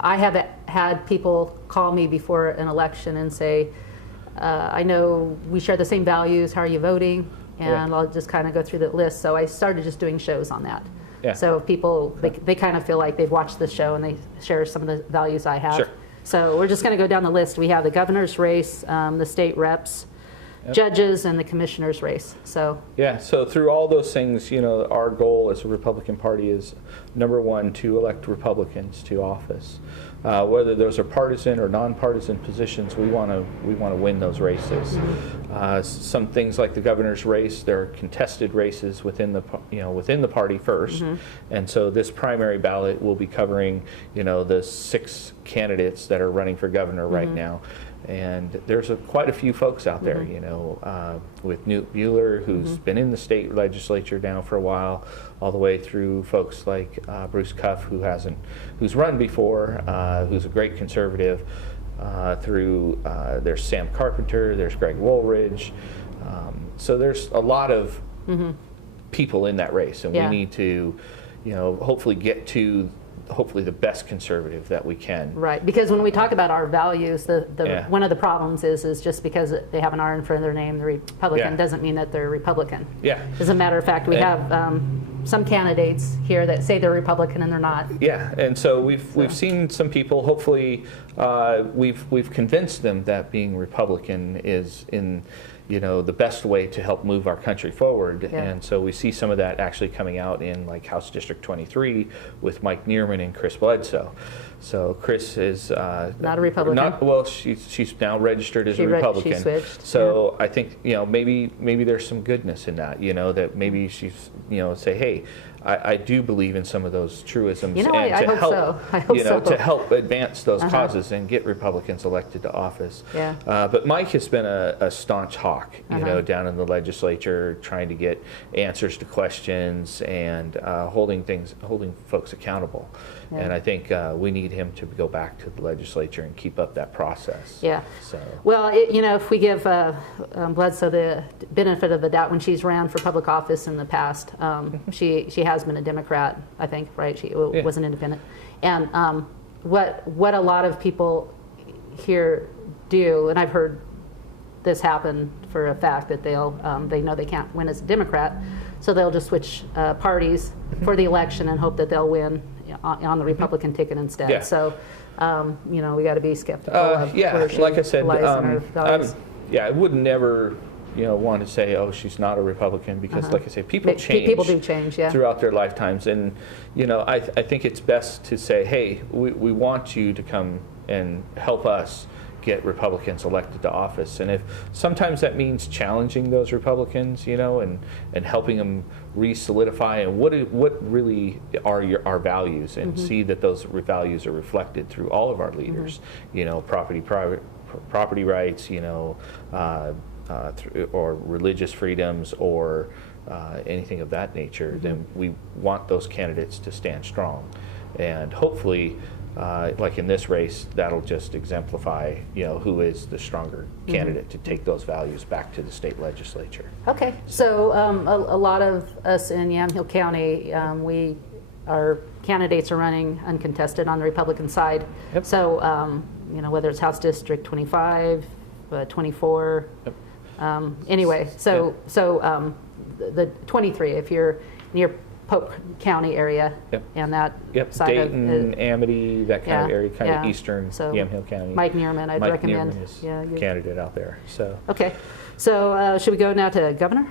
I have had people call me before an election and say, I know we share the same values, how are you voting? And I'll just kind of go through the list. So I started just doing shows on that. Yeah. So people, they kind of feel like they've watched the show and they share some of the values I have. Sure. So we're just going to go down the list. We have the governor's race, the state reps, judges, and the commissioner's race. So yeah, so through all those things, you know, our goal as a Republican Party is, number one, to elect Republicans to office. Whether those are partisan or nonpartisan positions, we want to win those races. Mm-hmm. Some things like the governor's race, there are contested races within the within the party first, and so this primary ballot will be covering the 6 candidates that are running for governor right now. And there's quite a few folks out there, with Newt Bueller, who's been in the state legislature now for a while, all the way through folks like Bruce Cuff, who's run before, who's a great conservative. There's Sam Carpenter, there's Greg Woolridge. So there's a lot of people in that race, and we need to, hopefully get to the best conservative that we can. Right, because when we talk about our values, one of the problems is just because they have an R in front of their name, the Republican, doesn't mean that they're Republican. Yeah. As a matter of fact, we have some candidates here that say they're Republican and they're not. Yeah, and so we've seen some people. Hopefully, we've convinced them that being Republican is in the best way to help move our country forward. And so we see some of that actually coming out in like House District 23 with Mike Neerman and Chris Bledsoe. So Chris is not a Republican. She's now registered as a Republican. She switched. So I think maybe there's some goodness in that. That maybe she's say, hey, I do believe in some of those truisms, and I to hope help so. I hope so. to help advance those causes and get Republicans elected to office. Yeah. But Mike has been a staunch hawk, down in the legislature, trying to get answers to questions and holding folks accountable. Yeah. And I think we need him to go back to the legislature and keep up that process. Yeah. So. Well, if we give Bledsoe the benefit of the doubt, when she's ran for public office in the past, she has been a Democrat, I think, right? She was an independent. And what a lot of people here do, and I've heard this happen for a fact, that they know they can't win as a Democrat, so they'll just switch parties for the election and hope that they'll win on the Republican ticket instead. Yeah. So, we got to be skeptical of where she like I said, lies in her values. I would never want to say, oh, she's not a Republican, because like I say, people change. People do change, throughout their lifetimes. And, I think it's best to say, hey, we want you to come and help us get Republicans elected to office. And if sometimes that means challenging those Republicans, and helping them re-solidify and what really are our values, and see that those values are reflected through all of our leaders, property rights, or religious freedoms, or anything of that nature, then we want those candidates to stand strong. And hopefully, like in this race, that'll just exemplify, who is the stronger candidate to take those values back to the state legislature. Okay, so a lot of us in Yamhill County, our candidates are running uncontested on the Republican side. Yep. So, whether it's House District 25, 24, anyway, so the 23, if you're near Polk County area, and that side Dayton, of Amity, that kind of area, kind of eastern Yamhill County. Mike Neerman, I'd recommend. Mike Neerman is a candidate out there. So okay, so should we go now to governor?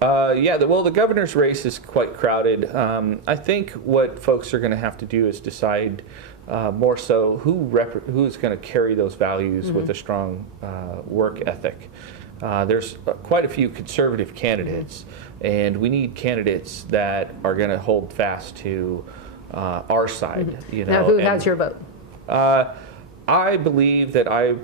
The governor's race is quite crowded. I think what folks are going to have to do is decide more so who's going to carry those values with a strong work ethic. There's quite a few conservative candidates, and we need candidates that are going to hold fast to our side. Now, who has your vote? I believe that I'd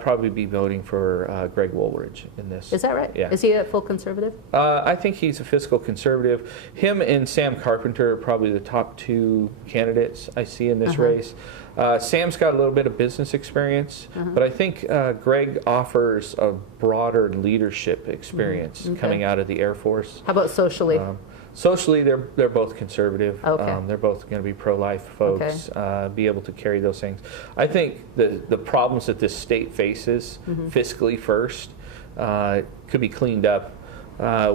probably be voting for Greg Woolridge in this. Is that right? Yeah. Is he a full conservative? I think he's a fiscal conservative. Him and Sam Carpenter are probably the top 2 candidates I see in this race. Sam's got a little bit of business experience, but I think Greg offers a broader leadership experience coming out of the Air Force. How about socially? Socially, they're both conservative. Okay. They're both going to be pro-life folks, be able to carry those things. I think the problems that this state faces fiscally first could be cleaned up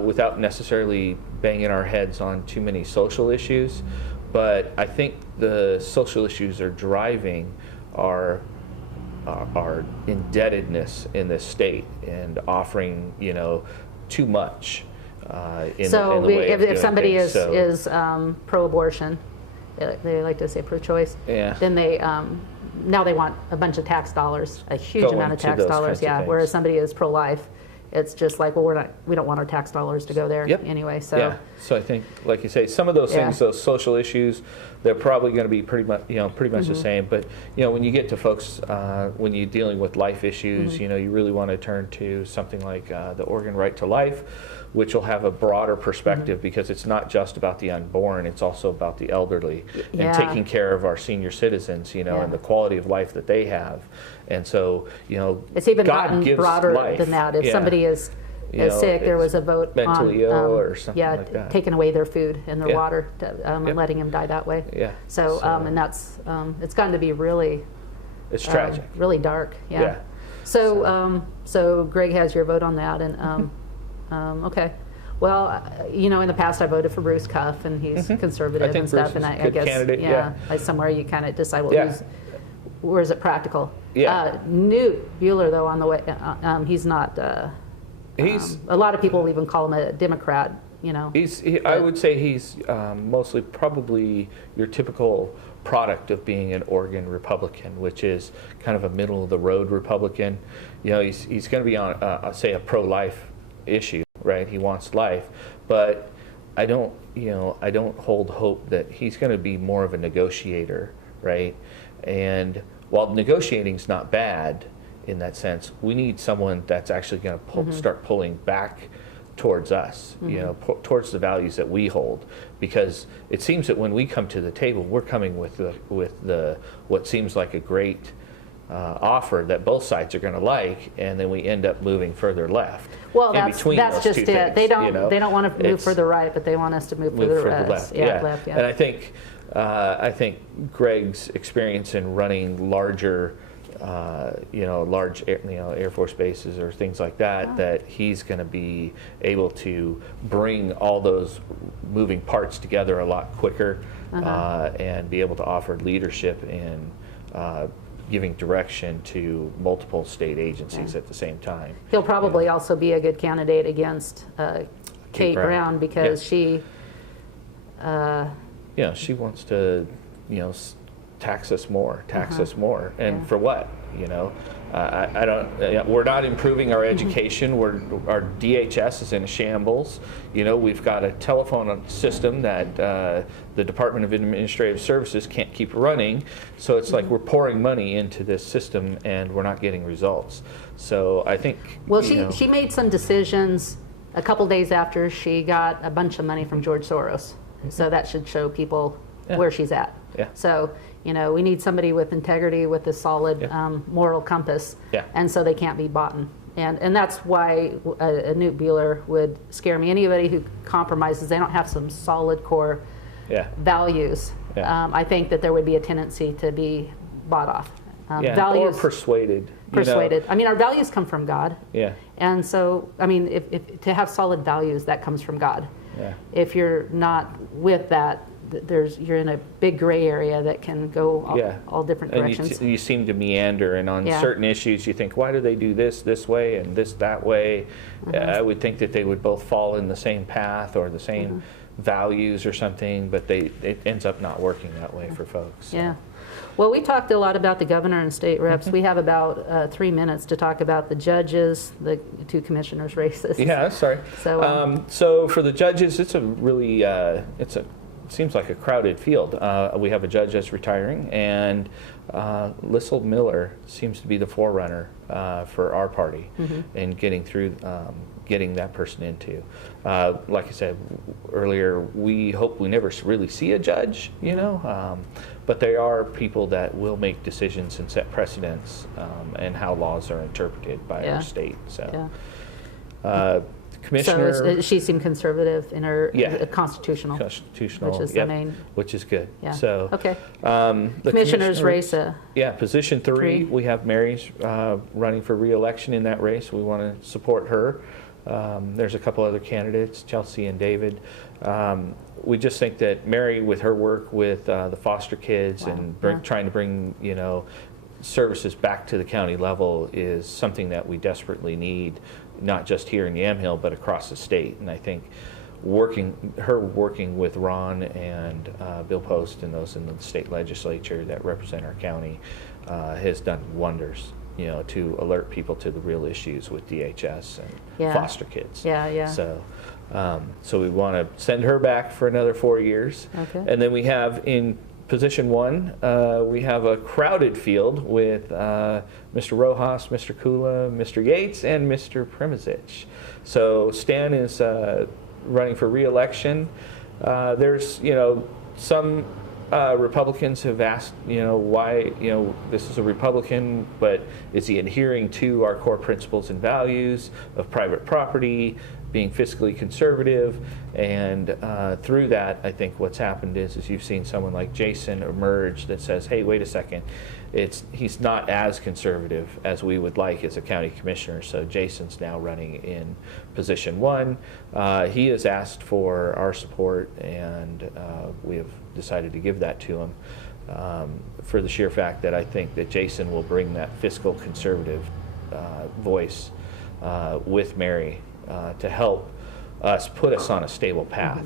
without necessarily banging our heads on too many social issues. But I think the social issues are driving our indebtedness in this state and offering, too much. In the way of if doing somebody things. is pro-abortion, they like to say pro-choice, then they now they want a bunch of tax dollars, a huge Going amount of to tax those dollars. kinds of Yeah. things. Whereas somebody is pro-life, it's just like, well, we don't want our tax dollars to go there anyway. So yeah. So I think, like you say, some of those things, those social issues, they're probably going to be pretty much the same. But when you get to folks, when you're dealing with life issues, you really want to turn to something like the Oregon Right to Life, which will have a broader perspective because it's not just about the unborn, it's also about the elderly and taking care of our senior citizens, and the quality of life that they have. And so, it's even God gotten gives broader life. than that. If somebody is sick, there was a vote mentally on ill or something like that. taking away their food and their water and letting them die that way. Yeah. So, and that's it's gotten to be really it's tragic. Really dark. Yeah. So Greg has your vote on that, and okay. Well, in the past I voted for Bruce Cuff, and he's conservative and stuff, and I guess candidate, somewhere you kind of decide, well, where is it practical? Yeah. Newt Bueller, though, on the way, he's not. He's a lot of people even call him a Democrat. I would say he's mostly probably your typical product of being an Oregon Republican, which is kind of a middle of the road Republican. He's going to be on, say, a pro-life issue, right? He wants life, but I don't hold hope that he's going to be more of a negotiator, right? And while negotiating's not bad in that sense, we need someone that's actually going to start pulling back towards us, towards the values that we hold, because it seems that when we come to the table, we're coming with the what seems like a great offer that both sides are going to like, and then we end up moving further left. Well, that's just it. Things, they don't want to move further right, but they want us to move further left. Left. And I think Greg's experience in running larger, large Air Force bases or things like that, that he's going to be able to bring all those moving parts together a lot quicker and be able to offer leadership in giving direction to multiple state agencies at the same time. He'll probably also be a good candidate against Kate Brown because she wants to tax us more, and for what? I don't. We're not improving our education. Our DHS is in a shambles. We've got a telephone system that the Department of Administrative Services can't keep running. So it's like we're pouring money into this system and we're not getting results. So I think. Well, she made some decisions a couple days after she got a bunch of money from George Soros. So that should show people where she's at. Yeah. So, we need somebody with integrity, with a solid moral compass, and so they can't be bought. And that's why a Newt Bueller would scare me. Anybody who compromises, they don't have some solid core values. I think that there would be a tendency to be bought off. Values, or persuaded. I mean, our values come from God. Yeah. And so, I mean, if to have solid values, that comes from God. Yeah. If you're not with that, you're in a big gray area that can go all different directions. And you seem to meander, and on certain issues you think, why do they do this way and this that way? I would think that they would both fall in the same path or the same values or something, but it ends up not working that way for folks. So. Yeah. Well, we talked a lot about the governor and state reps. We have about 3 minutes to talk about the judges, the 2 commissioners' races. Yeah, sorry. So for the judges, it's a really seems like a crowded field. We have a judge that's retiring, and Lissel Miller seems to be the forerunner for our party in getting through, getting that person into. Like I said earlier, we hope we never really see a judge, but they are people that will make decisions and set precedents and how laws are interpreted by our state. So. Commissioner. So she seemed conservative in her constitutional, Constitutional, which is the main. which is good. Yeah. So, okay. The Commissioner's race. Position three, we have Mary's running for re-election in that race. We want to support her. There's a couple other candidates, Chelsea and David. We just think that Mary, with her work with the foster kids and trying to bring, services back to the county level, is something that we desperately need, not just here in Yamhill, but across the state. And I think working with Ron and Bill Post and those in the state legislature that represent our county has done wonders, to alert people to the real issues with DHS and foster kids. So we want to send her back for another 4 years. Okay. And then we have in position one, we have a crowded field with Mr. Rojas, Mr. Kula, Mr. Yates, and Mr. Premazich. So Stan is running for re-election. There's, some Republicans have asked, why, this is a Republican, but is he adhering to our core principles and values of private property, being fiscally conservative? And through that, I think what's happened is you've seen someone like Jason emerge that says, hey, wait a second, he's not as conservative as we would like as a county commissioner. So Jason's now running in position one. He has asked for our support, and we have decided to give that to him for the sheer fact that I think that Jason will bring that fiscal conservative voice with Mary to help us put us on a stable path.